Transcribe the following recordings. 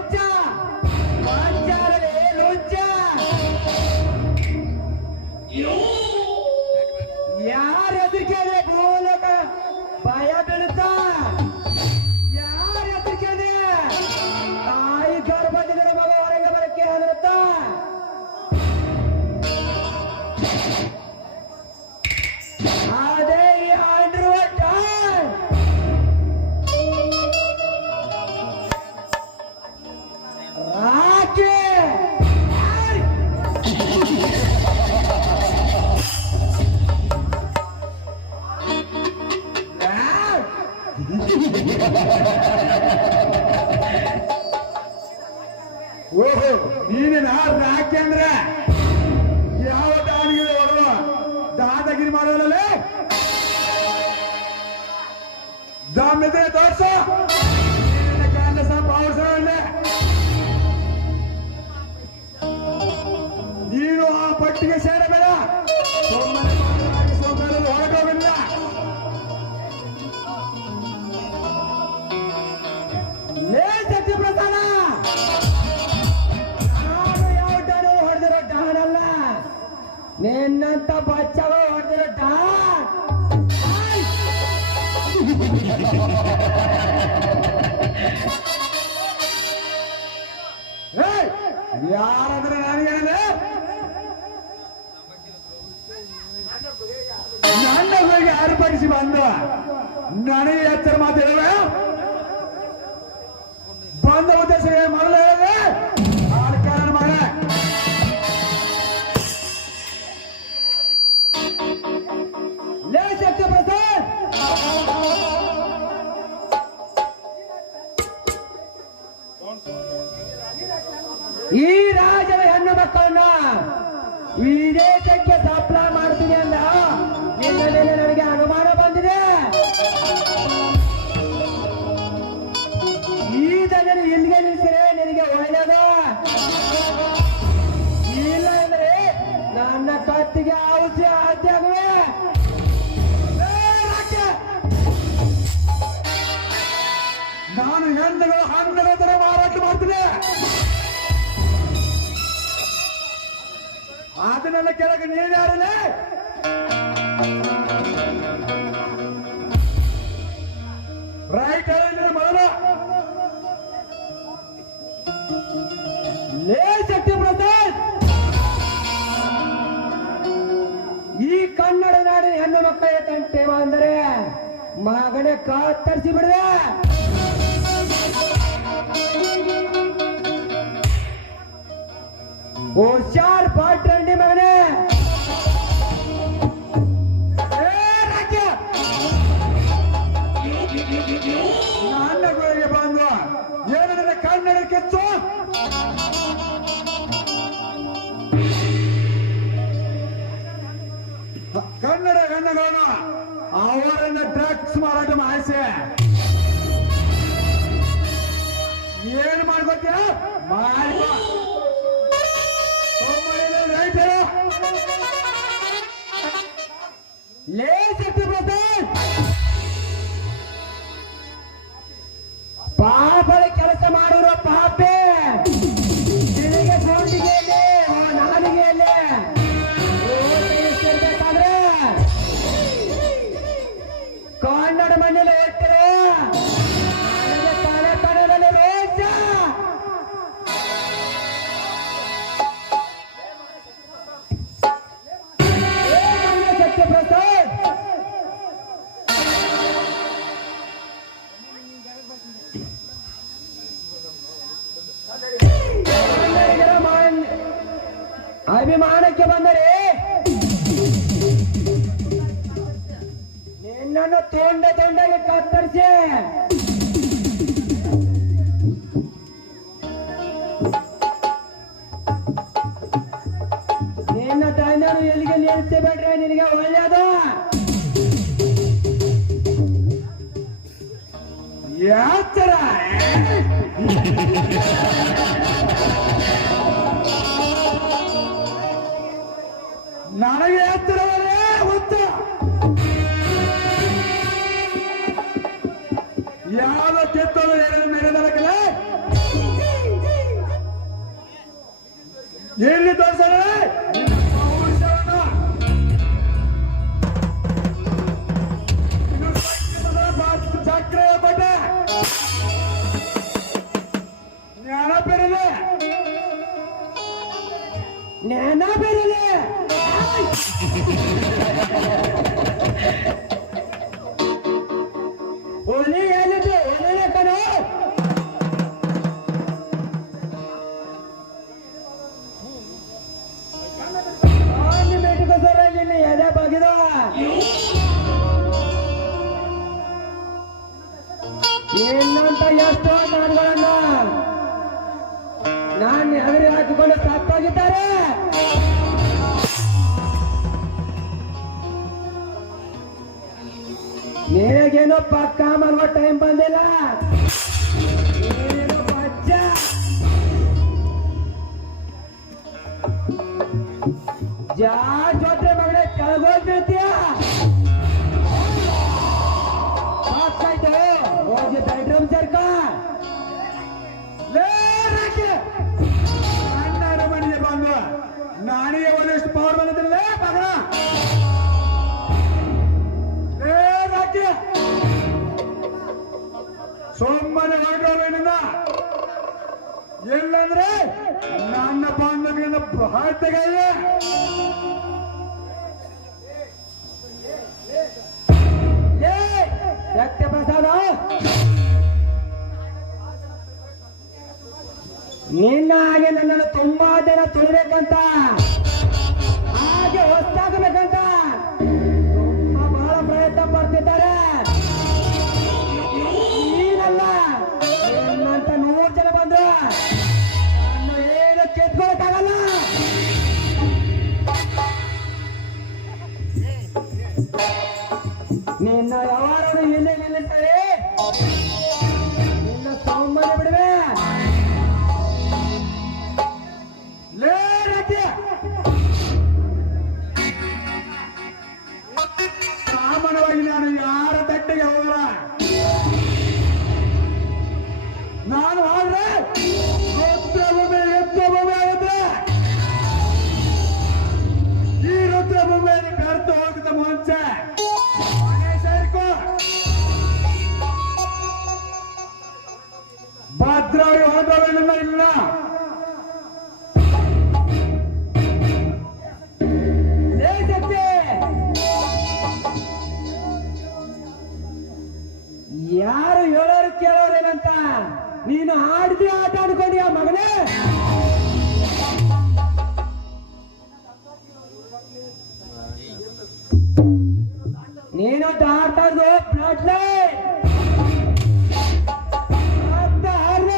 ಲೋಚ ಮಾಂಚಾರಲೇ ಲೋಚ ಯಾರ ಎದುರಿಕೆ ಭೂಲೋಕ ಭಯ ಬೀಳುತ್ತ ಯಾರ ಎದುರಿಕೆ ತಾಯಿ ಗರ್ಭದಿಂದ ಮಗ ಹೊರಗೆ ಬರಕ್ಕೆ ಅನ್ನುತ್ತ ಅದೇ ಈ ಅಂಡರ್ವರ್ಲ್ಡ್ ರಾಕಿ ಓಹೋ ನೀನೇನ ರಾಕಿ ಅಂದ್ರೆ ಯಾವ ದಾನಿಗೆ ಹೊಡೆದು ದಾದಾಗಿರಿ ಮಾಡೋಲ್ಲೇ ದಮ್ಮಿದ್ರೆ ತೋರ್ಸ ಕಾಂಗ್ರೆಸ್ ಪಾವರ್ಸೋಣ ನೀನು ಆ ಪಟ್ಟಿಗೆ ಸೇರಬೇಡ ಹೊರಗೋಗಿಲ್ಲ ಲೇ ಸತ್ಯಪ್ರಸಾದ ನಾನು ಯಾವ ಡಾನು ಹೊಡೆದಿರೋ ಡಾನಲ್ಲ ನಿನ್ನಂತ ಬಚ್ಚವ ಹೊಡೆದಿರೋ ಡಾನ್ ಯಾರಾದ್ರೆ ನನಗೇನೆ ನನ್ನ ಹೋಗಿ ಅರ್ಪಡಿಸಿ ಬಂದು ನನಗೆ ಎಚ್ಚರ ಮಾತು ಹೇಳ ಬಂದ ಉದ್ದೇಶ ಮೊದಲು ಹೇಳಿದ್ರೆ ಕಾರಣ ಮಾಡ ಲೇ ಸತ್ಯಪ್ರಸಾದ್ ಈ ರಾಜನ ಹೆಣ್ಣು ಮಕ್ಕಳನ್ನ ಈ ದೇಶಕ್ಕೆ ಸಪ್ಲೈ ಮಾಡ್ತೀನಿ ಅಂದ ನಿನ್ನ ಮೇಲೆ ನನಗೆ ಅನುಮಾನ ಬಂದಿದೆ. ಈ ಜನರು ಇಲ್ಲಿಗೆ ನಿಲ್ಸಿದ್ರೆ ನಿನಗೆ ಒಳ್ಳೆಯದು, ಇಲ್ಲ ಅಂದ್ರೆ ನನ್ನ ಕತ್ತಿಗೆ ಔಷಧಿ ಆಗುವೆ. ನಾನು ಹೆಣ್ಣುಗಳು ಹಣ್ಣುಗಳ ತರ ಮಾರಾಟ ಮಾಡ್ತೀನಿ, ಅದನ್ನೆಲ್ಲ ಕೆಳಗೆ ನೀನು ಯಾರಲ್ಲೇ ರೈಟ್ ಮೊದಲು ಲೇ ಸತ್ಯಪ್ರಸಾದ್, ಈ ಕನ್ನಡ ನಾಡಿನ ಹೆಣ್ಣು ಮಕ್ಕಳ ಕಂಟೆ ಅಂದರೆ ಮಗನೇ ಕತ್ತರಿಸಿ ಬಿಡುವೆ. ಹುಷಾರ್ ಪಾಟ್ರಂಡಿ ಮಗನೇ. ನನ್ನ ಗುರಿಗೆ ಬಂದು ಏನಂದ್ರೆ ಕನ್ನಡ ಕೆಚ್ಚು ಕನ್ನಡ ಹೆಣ್ಣುಗಳನ್ನು ಅವರನ್ನ ಡ್ರಗ್ಸ್ ಮಾರಾಟ ಮಾಡಿಸಿ ಏನು ಮಾಡ್ಕೊತೀಯ ಮಾಡ್ಕೋ. ರೈಟ್ ಲೇ ಸತ್ಯಪ್ರಸಾದ್, ಪಾಪದ ಕೆಲಸ ಮಾಡಿರೋ ಪಾಪೆ ನಿನಗೆ ಸೋಂಟಿಗೆಯಲ್ಲಿ ನಾಲಿಗೆಯಲ್ಲಿ ಬೇಕಾದ್ರೆ ಕನ್ನಡ ಮನೆಯಲ್ಲಿ ಹೇಳ್ತೀರ ನನಗೆ ತಲೆ ಕನ್ನಡದಲ್ಲಿ ರೋಜ. ಸತ್ಯಪ್ರಸಾದ್, ಅಭಿಮಾನಕ್ಕೆ ಬಂದರೆ ನಿನ್ನನ್ನು ತೊಂಡಗೆ ಕತ್ತರಿಸಿ ನಿನ್ನ ತಾಯಿನರು ಎಲ್ಲಿಗೆ ನಿಲ್ಲಿಸಬೇಡ್ರೆ ನಿನಗೆ ಒಳ್ಳೆಯದು. ಯಾತರ ನನಗೆ ಎತ್ತರವರೇ ಉತ್ತ ಯಾವ ಕೆತ್ತಲು ನೆರೆದಲಕಲೇ ಎಲ್ಲಿ ತೋರಿಸ್ತಾರೆ ಚಕ್ರ ಬಟ ಜ್ಞಾನ ಬೆರಲೆ ಜ್ಞಾನ ಬೆರಲೆ ಒಲಿ ಹೇಳಿದ್ದು ಒಲೆ ಕಣೋ ಮೇಟಿಕೋಸರಲ್ಲಿ ಎದೆ ಬಗೆದ ಇನ್ನಂತ ಎಷ್ಟೋ ನಾಡುಗಳನ್ನ ನಾನು ಎದುರು ಹಾಕಿಕೊಂಡು ಸತ್ತೋಗಿದ್ದಾರೆ. ನಿನಗೇನೋ ಪಕ್ಕ ಮಾಡುವ ಟೈಮ್ ಬಂದಿಲ್ಲ. ನೀನು ಬಚ್ಚ ಜೊತೆ ಮಗಳೇ ಕೆಳಗೋಗ್ಬಿಡ್ತೀಯ. ಹೋಗಿ ಬೆಡ್ರೂಮ್ ಸೇರ್ಕ. ನನ್ನ ಅರಮನೆಗೆ ಬಂದು ನಾನಿಗೆ ಒಂದಿಷ್ಟು ಪವರ್ ಬಂದಿದ್ದಿಲ್ಲ ಮಗಳ ಸೋಮನೆ ಹೊರಟೋವೇನಿಂದ ಎಲ್ಲಂದ್ರೆ ನನ್ನ ಬಾಂಧವ್ಯದ ಭಾರತಗಾಯ ಸತ್ಯ ಪ್ರಸಾದ ನಿನ್ನ ಹಾಗೆ ನನ್ನನ್ನು ತುಂಬಾ ಜನ ತುಳಿಬೇಕಂತ ಹಾಗೆ ಹೊತ್ತಾಗಬೇಕಂತ ತುಂಬಾ ಬಹಳ ಪ್ರಯತ್ನ ಪಡ್ತಿದ್ದಾರೆ. ನೀನಲ್ಲ ನಿನ್ನಂತ 100 ಜನ ಬಂದ್ರು ನನ್ನ ಏನು ಕೆತ್ಕೊಳಕ್ಕಾಗಲ್ಲ. ನಿನ್ನ ಯಾವಾರು ಇಲ್ಲೇ ನಿಲ್ಲಿಸ್ತಾರೆ. ನಿನ್ನ ಸೌಮ್ಯ ಬಿಡುವೆ. ಸಾಮಾನ್ಯವಾಗಿ ನಾನು ಯಾರ ತಟ್ಟೆಗೆ ಹೋಗಲ್ಲ. ನಾನು ಆದ್ರೆ ರುದ್ರಭೂಮಿ ಯುದ್ಧಭೂಮಿ ಆಗುತ್ತೆ. ಈ ರುದ್ರಭೂಮಿಯಲ್ಲಿ ಬೆರೆತು ಹೋಗಿದ್ದ ಮುಂಚೆ ಮನೆ ಸೇರ್ಕೋ. ಭದ್ರಾಗಿ ಹೋದವೇನಿಲ್ಲ ಇಲ್ಲ. ಯಾರು ಹೇಳೋರು ಕೇಳೋರೇನಂತ ನೀನು ಆಡ್ದಿ ಆಟ ಆಡ್ಕೊಂಡಿಯ ಮಗನೇ. ನೀನು ಆಡ್ತಾ ಇದ್ದು ಫ್ಲಾಟ್ ಲೈಟ್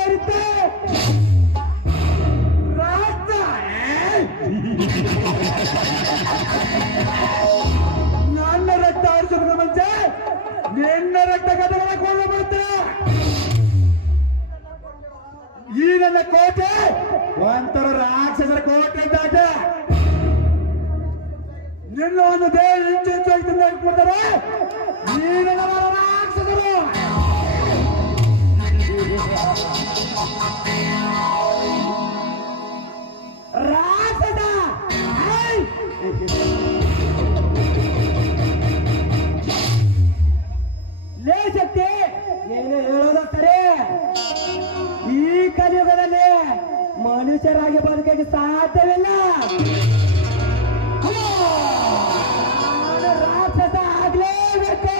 ಇರುತ್ತೆ. ನನ್ನ ರಕ್ತ ಆಡಿಸೋದ್ರ ಮುಂಚೆ ನಿನ್ನ ರಕ್ತ ಕಥೆಗಳಕ್ಕೆ ಹೋಗಬರುತ್ತೆ. ಈ ನನ್ನ ಕೋಟೆ ಒಂಥರ ರಾಕ್ಷಸರ ಕೋಟೆ ಅಂತ. ನಿನ್ನ ಒಂದು ದೇಹ ಇಂಚಿಂಚಾಗಿ ತಿಂದಾಕ್ಬಿಡ್ತಾರೆ. ನೀನ ರಾಕ್ಷಸರು. ರಾಕ್ಷಸ ಲೇ ಶಕ್ತಿ, ನೀನು ಹೇಳೋದ ಸರಿ. ಈ ಕಲಿಯುಗದಲ್ಲಿ ಮನುಷ್ಯರಾಗಿ ಬದುಕಕ್ಕೆ ಸಾಧ್ಯವಿಲ್ಲ. ರಾಕ್ಷಸ ಆಗ್ಲೇಬೇಕು.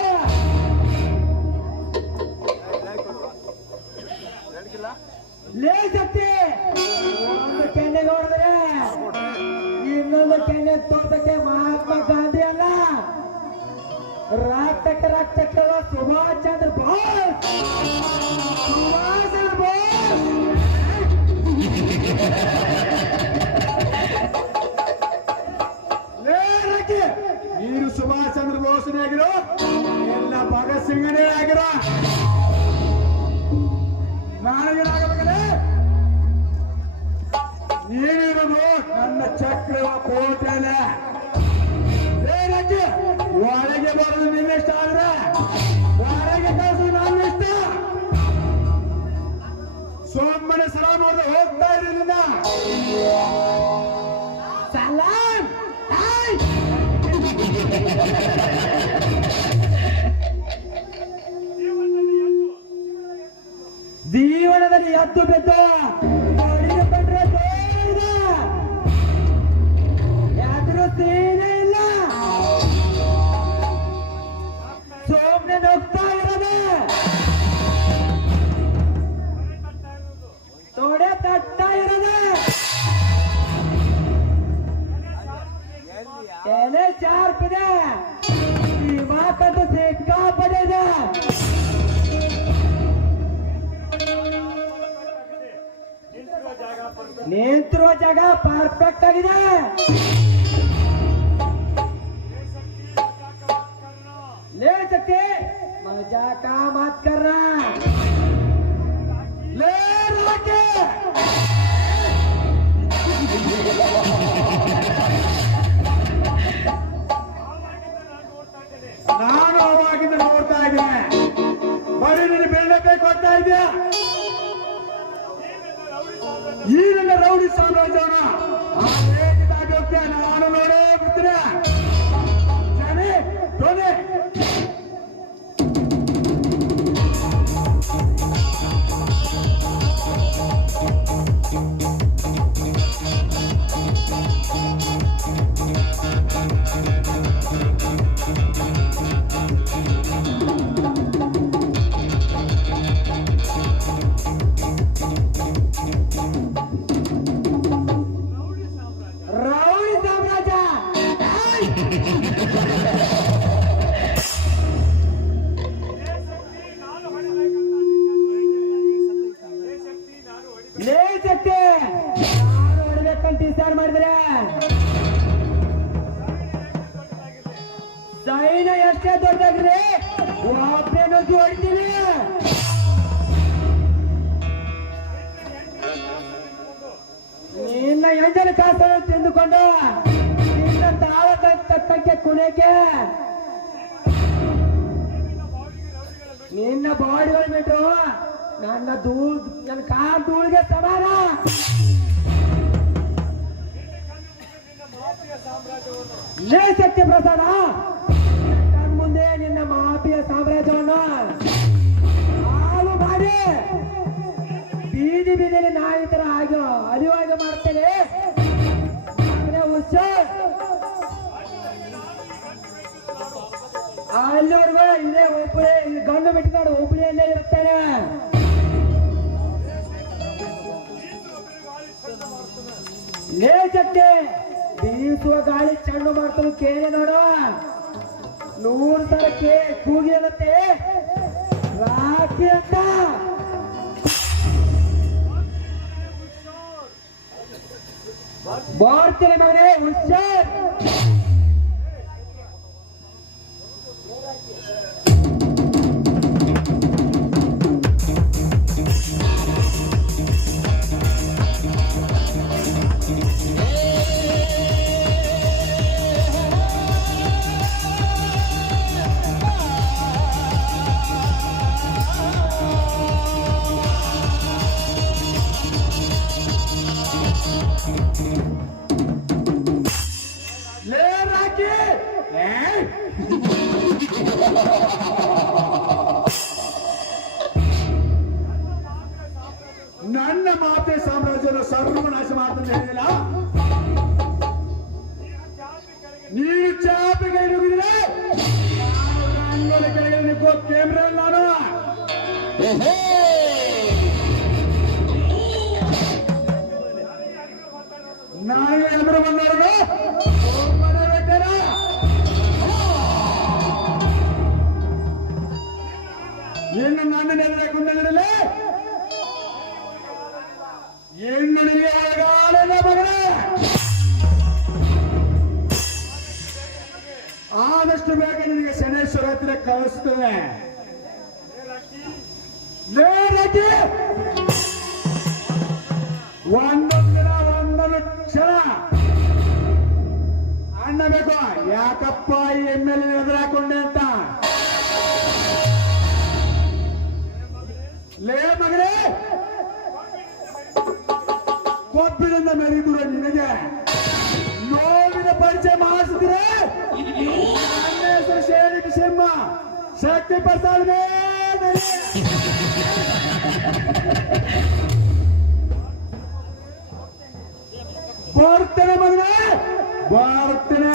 ಲೇ ಶಕ್ತಿ, ಒಂದು ಕೆನ್ನೆಗೆ ಹೊಡೆದ್ರೆ ಇನ್ನೊಂದು ಕೆನ್ನೆ ತೋರ್ಸಕ್ಕೆ ಮಹಾತ್ಮ ಗಾಂಧಿ ಅಲ್ಲ, ರಾಷ್ಟ್ರಕ್ಕೆ ಸುಭಾಷ್ ಚಂದ್ರ ಬೋಸ್. ಸುಭಾಷ್ ಚಂದ್ರ ಬೋಸ್ ನೀನು ಸುಭಾಷ್ ಚಂದ್ರ ಬೋಸ್ನೇ ಆಗಿರೋ, ಎಲ್ಲ ಭಗತ್ ಸಿಂಗನೇ ಆಗಿರೋ. ನಾನೇನಾಗಬೇಕಂದ್ರೆ ನೀನಿರೋದು ನನ್ನ ಚಕ್ರವ ಕೋಟೆನೆ. ಒಳಗೆ ಬರೋದು ನಿನ್ನೆಷ್ಟ ಆದ್ರೆ ಹೊರಗೆ ಕಳಿಸೋದು ನಾನಿಷ್ಟ. ಸೋಮನೆ ಸಲಾಮ್ ಅವ್ರದ್ದು ಹೋಗ್ತಾ ಇರಲಿಲ್ಲ. ಜೀವನದಲ್ಲಿ ಎದ್ದು ಬಿದ್ದು ಹೊಡೆದುಕೊಂಡ್ರೆ ಯಾದ್ರೂ ಸೀನೆ ಇಲ್ಲ, ಸೋಮ್ನೆ ನುಗ್ತಾ ಇರೋದೆ, ತೊಡೆ ತಟ್ತಾ ಇರೋದೆ, ಎಲೆ ಶಾರ್ಪ್ ಇದೆ, ಈ ಮಾತಂತೂ ಸಿಕ್ಕಾಪಟ್ಟಿದೆ. ನಿಂತಿರುವ ಜಾಗ ಪರ್ಫೆಕ್ಟ್ ಆಗಿದೆ. ले सकते मजा का मत कर रहा ले रखे ನಾನು ಅವಾಗಿಂದ ನೋಡ್ತಾ ಇದ್ದೇನೆ, ಬರೀ ನಿನ್ನ ಬೆಳ್ಳಕ್ಕೆ ಕೊಡ್ತಾ ಇದೆಯಾ. ಈ ನನ್ನ ರೌಡಿ ಸಾಮ್ರಾಜ್ಯವನ್ನ ನಾನು ನೋಡೇ ಬಿಡ್ತೀನಿ. ಜನೆ ಟೋನೆ रौड़ी साम्राज्य ले सकते ನಾನು ಹೊಡಬೇಕಂತ ಡಿಸೈಡ್ ಮಾಡಿದ್ರೆ ಸೈನ ಎಷ್ಟೇ ದೊಡ್ಡದಾಗ್ರಿ ಒಬ್ಬನೇ ನುಗ್ಗಿ ಹೊಡಿತೀವಿ. ನಿನ್ನ ಎಂಜಲ ಕಾಸು ತಿಂದುಕೊಂಡು ನಿನ್ನ ತಾಳ ತಕ್ಕಕ್ಕೆ ಕುಣಿಯಕ್ಕೆ ನಿನ್ನ ಬಾಡಿಗಳು ಬಿಟ್ಟು ನನ್ನ ಕಾರ್ ಧೂಳಿಗೆ ಸಮಾನ. ಲೇ ಶಕ್ತಿ ಪ್ರಸಾದ, ಮುಂದೆ ನಿನ್ನ ಮಾಫಿಯ ಸಾಮ್ರಾಜ್ಯವನ್ನು ಹಾಳು ಮಾಡಿ ಬೀದಿ ಬೀದಿಯಲ್ಲಿ ನಾಯಿ ತರ ಆಗಿ ಅರಿವಾಗಿ ಮಾಡ್ತೇನೆ. ಹುಷಾರ್, ಅಲ್ಲಿವರೆಗೂ ಇದೇ ಹುಬ್ಬಳ್ಳಿ ಗಂಡು ಬಿಟ್ಕೊಂಡು ಹುಬ್ಬಳ್ಳಿಯಲ್ಲೇ ಇರ್ತಾನೆ. ಲೇ ಶಕ್ತಿ, ಬೀಸುವ ಗಾಳಿ ಚೆಂಡು ಮಾಡ್ತಾನೆ ಕೇಳಿ ನೋಡು. 100 ಸಲ ಕೂಗಿ ಅನ್ನತ್ತೆ ರಾಕಿ ಅಂತ. ಬರ್ತೀನಿ ಮಗನೇ, ಹುಷಾರ್. ಲೇ ರಾಕಿ, ನನ್ನ ಮಾತೆ ಸಾಮ್ರಾಜ್ಯವನ್ನು ಸರ್ವನಾಶ ಮಾಡ್ತಾನೆ ಹೇಳಿಲ್ಲ. ನೀನು ಚಾಪಿಗೆ ನುಗ್ಗಿದ್ರೆ ಕೆಳಗೆ ನಿಂತ್ಕೋ ಕ್ಯಾಮ್ರಾ ನಾನು. ನಾನು ಎದುರು ಬಂದವ್ರಿಗೆ ಇನ್ನು ನನ್ನ ನೆರಳೆ ಕುಂದಗಳಲ್ಲಿ ಹೆಣ್ಣು ನಿನಗೆ ಒಳಗಾಲದ ಮಗನೇ. ಆದಷ್ಟು ಬೇಗ ನಿನಗೆ ಶನೇಶ್ವರ ಹತ್ತಿರ ಕಳಿಸ್ತೇನೆ. ಒಂದೊಂದು ದಿನ ಒಂದೊಂದು ಕ್ಷಣ ಅಣ್ಣ ಬೇಕು. ಯಾಕಪ್ಪ ಈ ಎಮ್ಮೆಲ್ ಎದುರಾಕೊಂಡೆ ಅಂತ. ಲೇ ಮಗನೇ, ಕೊಬ್ಬಿನಿಂದ ಮೆರಿದುವ ನಿನಗೆ ನೋವಿನ ಪರಿಚಯ ಮಾಡಿಸಿದ್ರೆ ಶೇರಿಕ ಸಿಂಹ ಶಕ್ತಿ ಪ್ರಸಾದ ಬರ್ತೇನೆ ಮಗನ ಬರ್ತೇನೆ.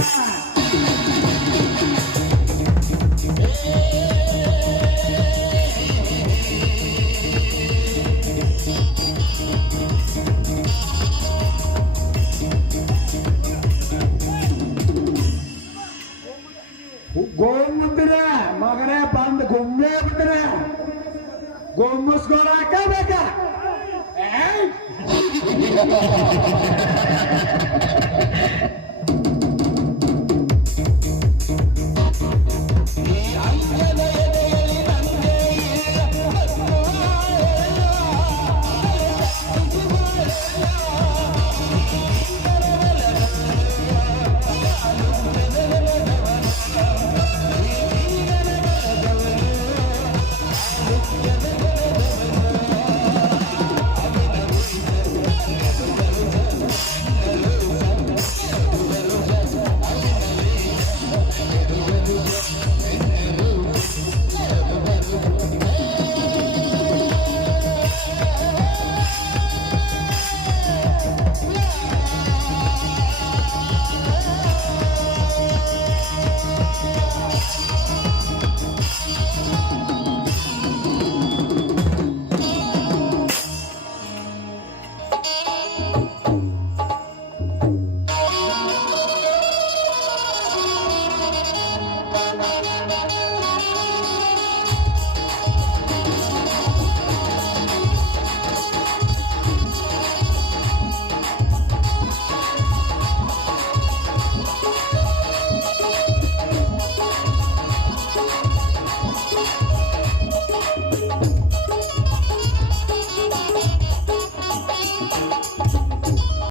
ಗೋಮುದ್ರ ಮಗನೇ ಬಂದು ಗುಮ್ಮೆ ಬಿಡ್ತಾರೆ ಗೊಮ್ಮಸ್ಕೊಳಕ ಬೇಕ